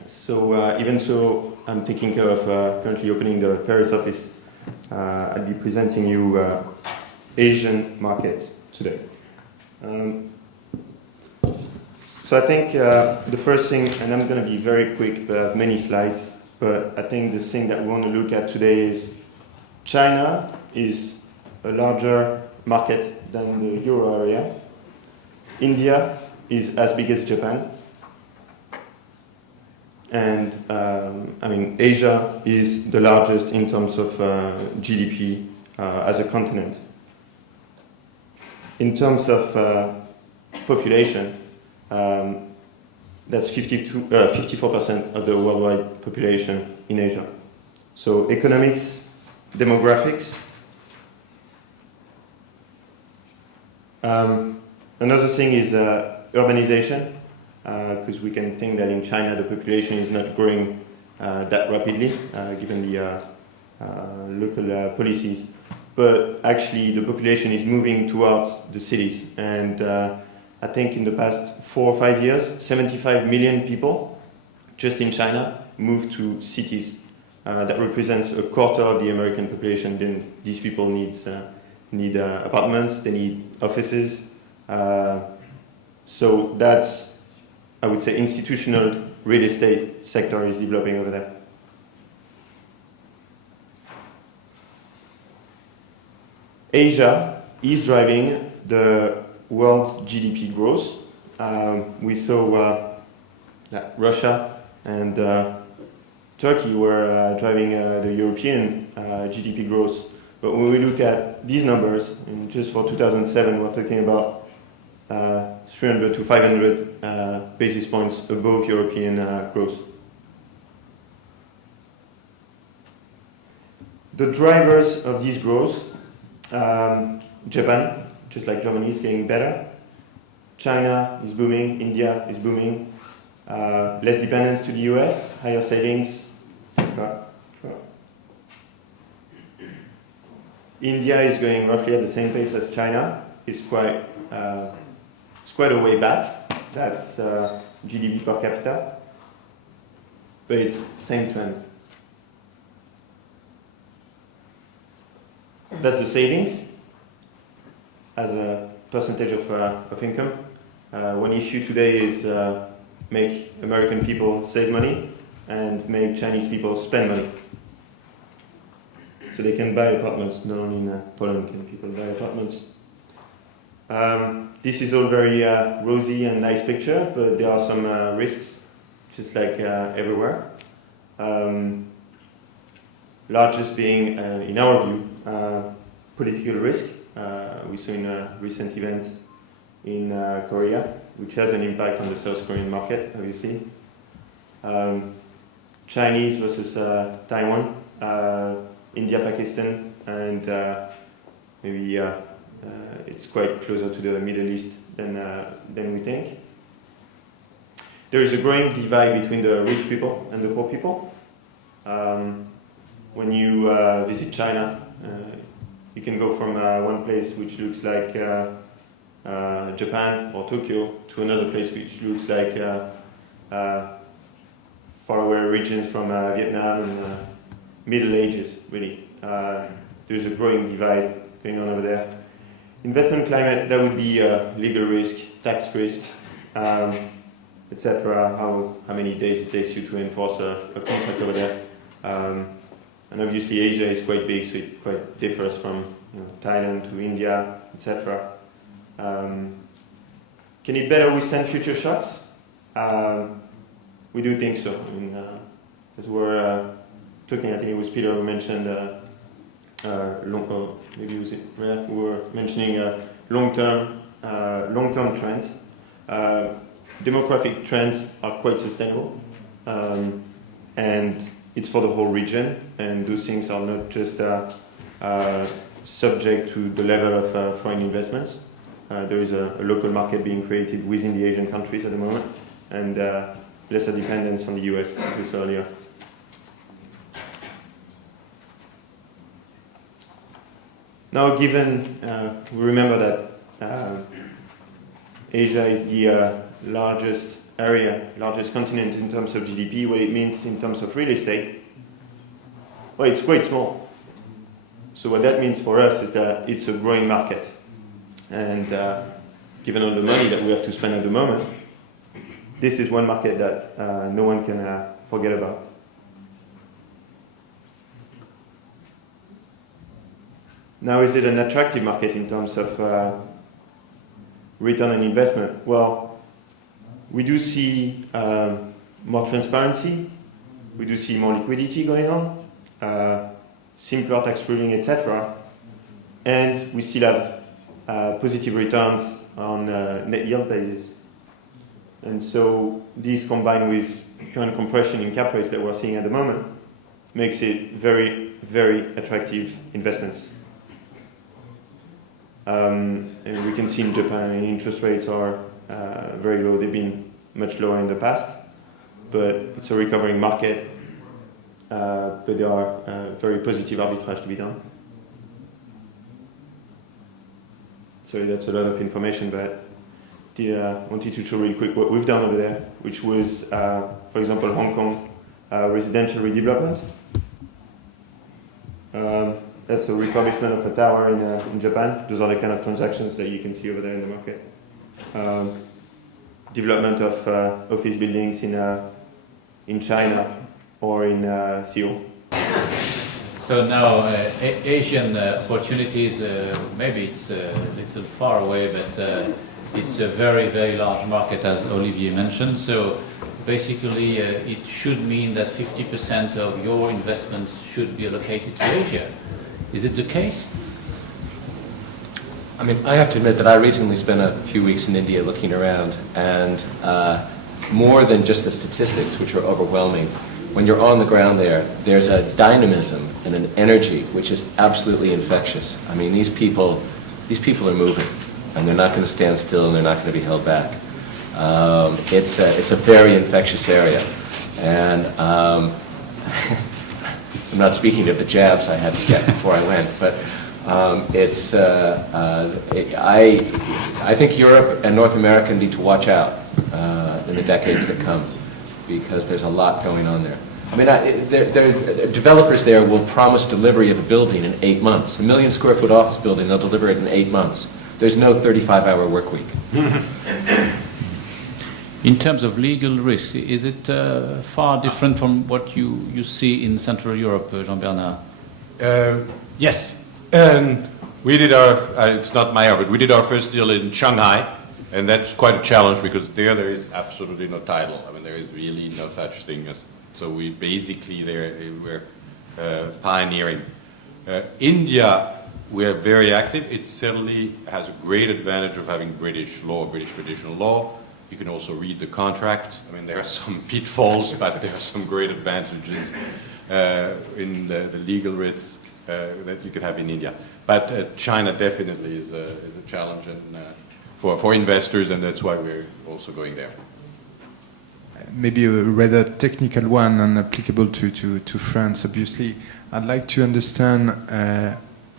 So even so, I'm taking care of currently opening the Paris office. I'll be presenting you Asian market today. So I think the first thing, and I'm going to be very quick, but I have many slides, but I think the thing that we want to look at today is China is a larger market than the Euro area. India is as big as Japan. And Asia is the largest in terms of GDP as a continent. In terms of population, that's 54% of the worldwide population in Asia. So economics, demographics. Another thing is urbanization, because we can think that in China the population is not growing that rapidly, given the local policies. But actually the population is moving towards the cities, and I think in the past 4 or 5 years, 75 million people just in China moved to cities. That represents a quarter of the American population. Then these people need apartments, they need offices. So that's, I would say, institutional real estate sector is developing over there. Asia is driving the world's GDP growth. We saw that Russia and Turkey were driving the European GDP growth. But when we look at these numbers, and just for 2007, we're talking about 300 to 500 basis points above European growth. The drivers of this growth, Japan, just like Germany, is getting better. China is booming, India is booming, less dependence to the US, higher savings, etc. India is going roughly at the same pace as China. It's quite a way back. That's GDP per capita, but it's same trend. That's the savings as a percentage of income. One issue today is make American people save money and make Chinese people spend money. So they can buy apartments. Not only in Poland can people buy apartments. This is all very rosy and nice picture, but there are some risks, just like everywhere. Largest being, in our view, political risk. We saw in recent events in Korea, which has an impact on the South Korean market, obviously. Chinese versus Taiwan, India, Pakistan, and maybe it's quite closer to the Middle East than we think. There is a growing divide between the rich people and the poor people. When you visit China, you can go from one place which looks like Japan or Tokyo to another place which looks like faraway regions from Vietnam and Middle Ages, really. There's a growing divide going on over there. Investment climate, that would be legal risk, tax risk, etc. How many days it takes you to enforce a contract over there. And obviously Asia is quite big, so it quite differs from Thailand to India, etc. Can it better withstand future shocks? We do think so. I mean, as we're talking, I think it was Peter who mentioned, maybe it was Reda, who were mentioning long-term trends. Demographic trends are quite sustainable. and it's for the whole region, and those things are not just subject to the level of foreign investments. There is a local market being created within the Asian countries at the moment, and lesser dependence on the US, as we saw earlier. Now, given we remember that Asia is the largest continent in terms of GDP, what it means in terms of real estate, well, it's quite small. So what that means for us is that it's a growing market. And given all the money that we have to spend at the moment, this is one market that no one can forget about. Now, is it an attractive market in terms of return on investment? Well, we do see more transparency, we do see more liquidity going on, simpler tax ruling, etc. And we still have positive returns on net yield basis. And so these combined with current compression in cap rates that we're seeing at the moment makes it very, very attractive investments. And we can see in Japan, interest rates are very low. They've been much lower in the past, but it's a recovering market. But there are very positive arbitrage to be done. Sorry, that's a lot of information, but I wanted to show really quick what we've done over there, which was, for example, Hong Kong residential redevelopment. That's a refurbishment of a tower in Japan. Those are the kind of transactions that you can see over there in the market. Development of office buildings in China or in Seoul. So now Asian opportunities, maybe it's a little far away, but it's a very, very large market, as Olivier mentioned. So basically it should mean that 50% of your investments should be allocated to Asia. Is it the case? I mean, I have to admit that I recently spent a few weeks in India looking around, and more than just the statistics, which are overwhelming, when you're on the ground there, there's a dynamism and an energy which is absolutely infectious. I mean, these people are moving, and they're not going to stand still, and they're not going to be held back. It's a very infectious area, and I'm not speaking of the jabs I had to get before I went, but I think Europe and North America need to watch out in the decades that come, because there's a lot going on there. I mean, developers there will promise delivery of a building in 8 months. A 1 million square foot office building, they'll deliver it in 8 months. There's no 35-hour work week. In terms of legal risk, is it far different from what you see in Central Europe, Jean-Bernard? Yes. We did it's not my but we did our first deal in Shanghai, and that's quite a challenge because there is absolutely no title. I mean, there is really no such thing as, so we basically we're pioneering. India, we're very active. It certainly has a great advantage of having British law, British traditional law. You can also read the contract. I mean, there are some pitfalls, but there are some great advantages in the legal risk that you could have in India. But China definitely is a challenge for investors, and that's why we're also going there. Maybe a rather technical one and applicable to France, obviously. I'd like to understand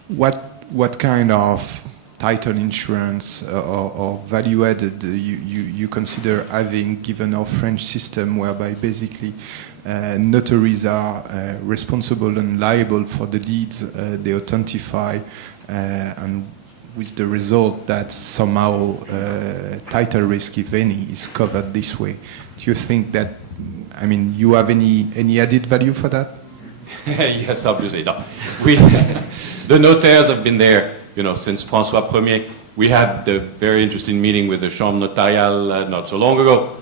what kind of title insurance or value added you consider having, given our French system, whereby basically notaries are responsible and liable for the deeds they authentify, and with the result that somehow title risk, if any, is covered this way. Do you think that, I mean, you have any added value for that? Yes, obviously. No. The notaires have been there, since François Ier. We had the very interesting meeting with the Chambre Notariale not so long ago.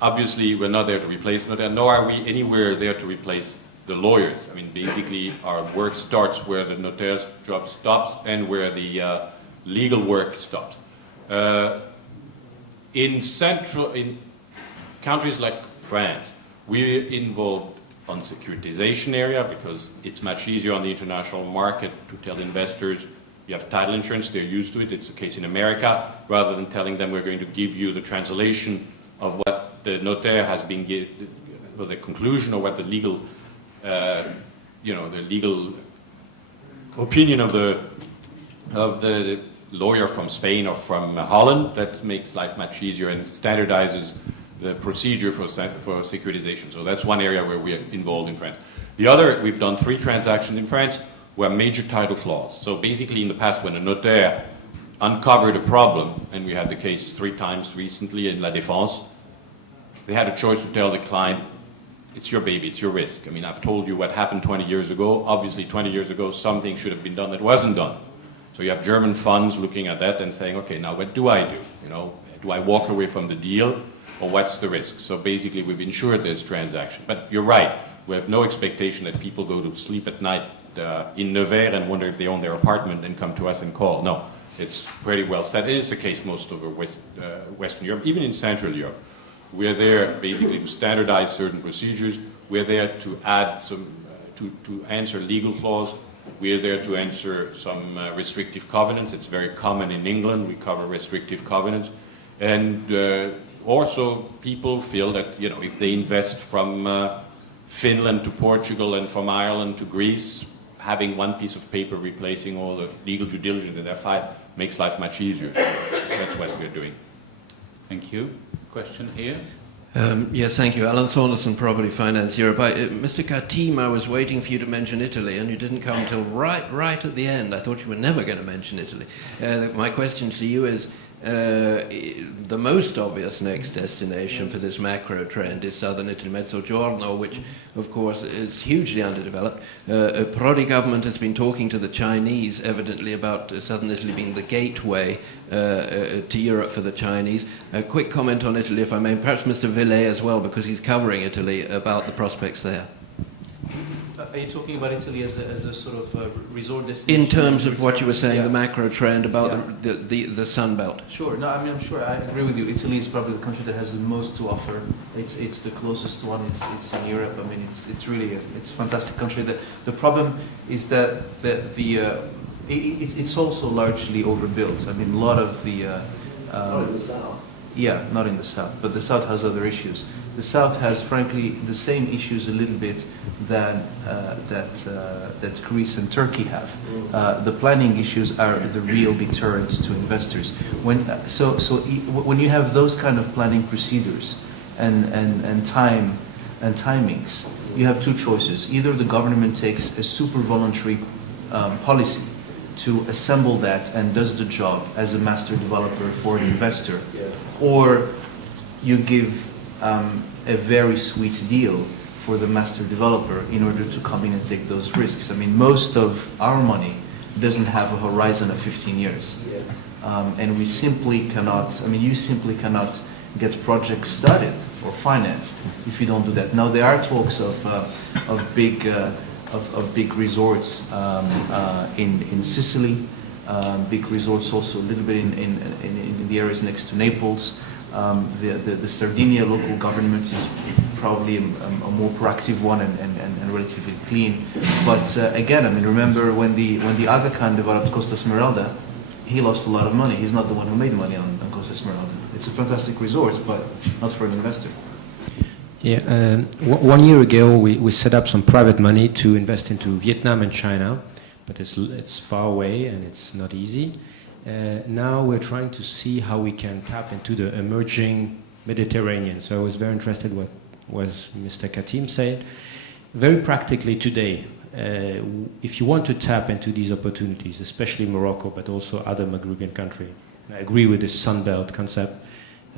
Obviously, we're not there to replace notaires, nor are we anywhere there to replace the lawyers. I mean, basically, our work starts where the notaire's job stops and where the legal work stops. In countries like France, We're involved on securitization area because it's much easier on the international market to tell investors you have title insurance, they're used to it, it's the case in America, rather than telling them we're going to give you the translation of what the notaire has been given, or the conclusion, or what the legal, the legal opinion of the lawyer from Spain or from Holland. That makes life much easier and standardizes the procedure for securitization. So that's one area where we are involved in France. The other, we've done 3 transactions in France were major title flaws. So basically in the past when a notaire uncovered a problem, and we had the case 3 times recently in La Défense, they had a choice to tell the client, it's your baby, it's your risk. I mean, I've told you what happened 20 years ago. Obviously 20 years ago something should have been done that wasn't done. So you have German funds looking at that and saying, okay, now what do I do? You know, do I walk away from the deal, or what's the risk? So basically we've insured this transaction. But you're right, we have no expectation that people go to sleep at night in Nevers and wonder if they own their apartment and come to us and call. No, it's pretty well set. It is the case most over Western Europe, even in Central Europe. We're there basically to standardize certain procedures. We're there to add some, to answer legal flaws. We're there to answer some restrictive covenants. It's very common in England. We cover restrictive covenants. And also people feel that, you know, if they invest from Finland to Portugal and from Ireland to Greece, having one piece of paper replacing all the legal due diligence in their file makes life much easier. So that's what we're doing. Thank you. Question here. Yes, thank you. Alan Saunderson, Property Finance Europe. Mr. Khatim, I was waiting for you to mention Italy, and you didn't come till right at the end. I thought you were never going to mention Italy. My question to you is, the most obvious next destination for this macro trend is southern Italy, Mezzogiorno, which of course is hugely underdeveloped. Prodi government has been talking to the Chinese evidently about southern Italy being the gateway to Europe for the Chinese. A quick comment on Italy, if I may, perhaps Mr. Vellay as well, because he's covering Italy, about the prospects there. Are you talking about Italy as a sort of resort destination? In terms of what you were saying, the macro trend about the Sun Belt. Sure. No, I mean, I'm sure I agree with you. Italy is probably the country that has the most to offer. It's the closest one. It's in Europe. I mean, it's really it's a fantastic country. The problem is that it's also largely overbuilt. I mean, a lot of the Not in the south. Yeah, not in the south, but the south has other issues. The south has, frankly, the same issues a little bit that Greece and Turkey have. The planning issues are the real deterrent to investors. When you have those kind of planning procedures and timings, you have 2 choices. Either the government takes a super voluntary policy to assemble that and does the job as a master developer for an investor, or you give a very sweet deal for the master developer in order to come in and take those risks. I mean, most of our money doesn't have a horizon of 15 years. And we simply cannot, I mean, you simply cannot get projects started or financed if you don't do that. Now, there are talks of big resorts in Sicily, big resorts also a little bit in the areas next to Naples. The Sardinia local government is probably a more proactive one and relatively clean. But again, I mean, remember when the Aga Khan developed Costa Smeralda, he lost a lot of money. He's not the one who made money on Costa Smeralda. It's a fantastic resort, but not for an investor. Yeah, 1 year ago we set up some private money to invest into Vietnam and China, but it's far away and it's not easy. Now we're trying to see how we can tap into the emerging Mediterranean. So I was very interested what was Mr. Khatim said. Very practically today, if you want to tap into these opportunities, especially Morocco, but also other Maghrebian countries, I agree with this Sun Belt concept.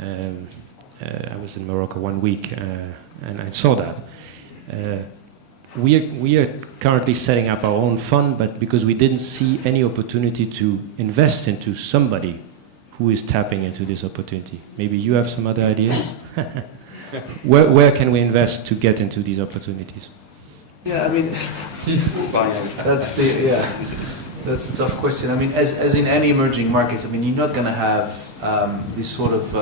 I was in Morocco 1 week and I saw that. We are currently setting up our own fund, but because we didn't see any opportunity to invest into somebody who is tapping into this opportunity. Maybe you have some other ideas? Where can we invest to get into these opportunities? Yeah, I mean, that's a tough question. I mean, as in any emerging markets, I mean, you're not going to have this sort of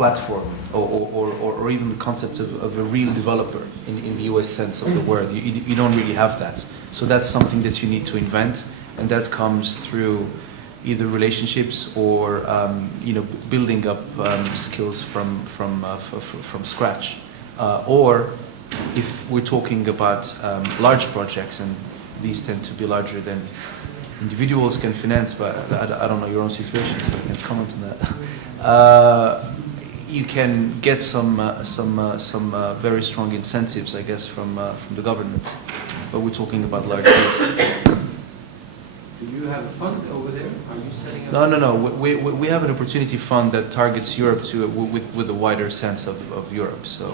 platform or even the concept of a real developer in the US sense of the word. You don't really have that. So that's something that you need to invent, and that comes through either relationships or building up skills from scratch, or if we're talking about large projects, and these tend to be larger than individuals can finance, but I don't know your own situation, so I can't comment on that. You can get some very strong incentives, I guess, from the government, but we're talking about large things. Do you have a fund over there? Are you setting up? No. We have an opportunity fund that targets Europe with a wider sense of Europe. So,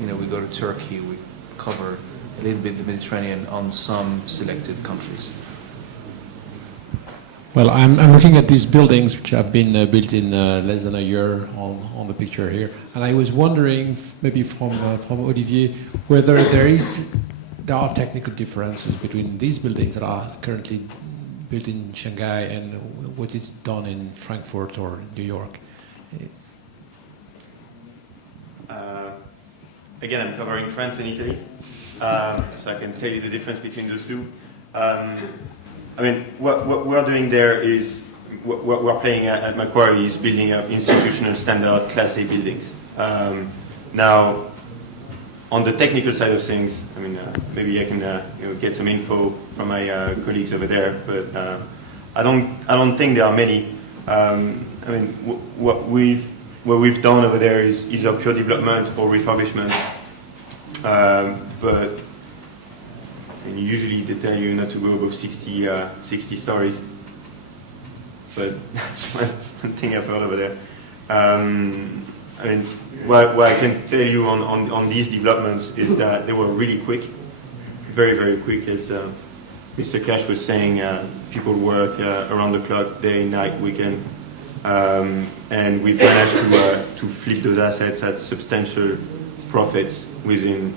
we go to Turkey, we cover a little bit the Mediterranean on some selected countries. Well, I'm looking at these buildings which have been built in less than a year on the picture here, and I was wondering, maybe from Olivier, whether there are technical differences between these buildings that are currently built in Shanghai and what is done in Frankfurt or New York. Again, I'm covering France and Italy, so I can tell you the difference between those two. What we're doing there is, what we're playing at Macquarie is building up institutional standard Class A buildings. Now, on the technical side of things, maybe I can get some info from my colleagues over there, but I don't think there are many. What we've done over there is either pure development or refurbishment, but usually they tell you not to go above 60 stories. But that's one thing I've heard over there. What I can tell you on these developments is that they were really quick, very, very quick. As Mr. Kasch was saying, people work around the clock, day, night, weekend. And we've managed to flip those assets at substantial profits within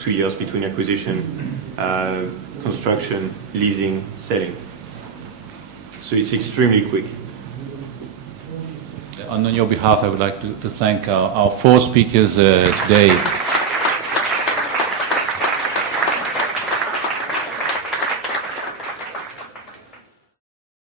2 years between acquisition, construction, leasing, selling. So it's extremely quick. On your behalf, I would like to thank our four speakers today.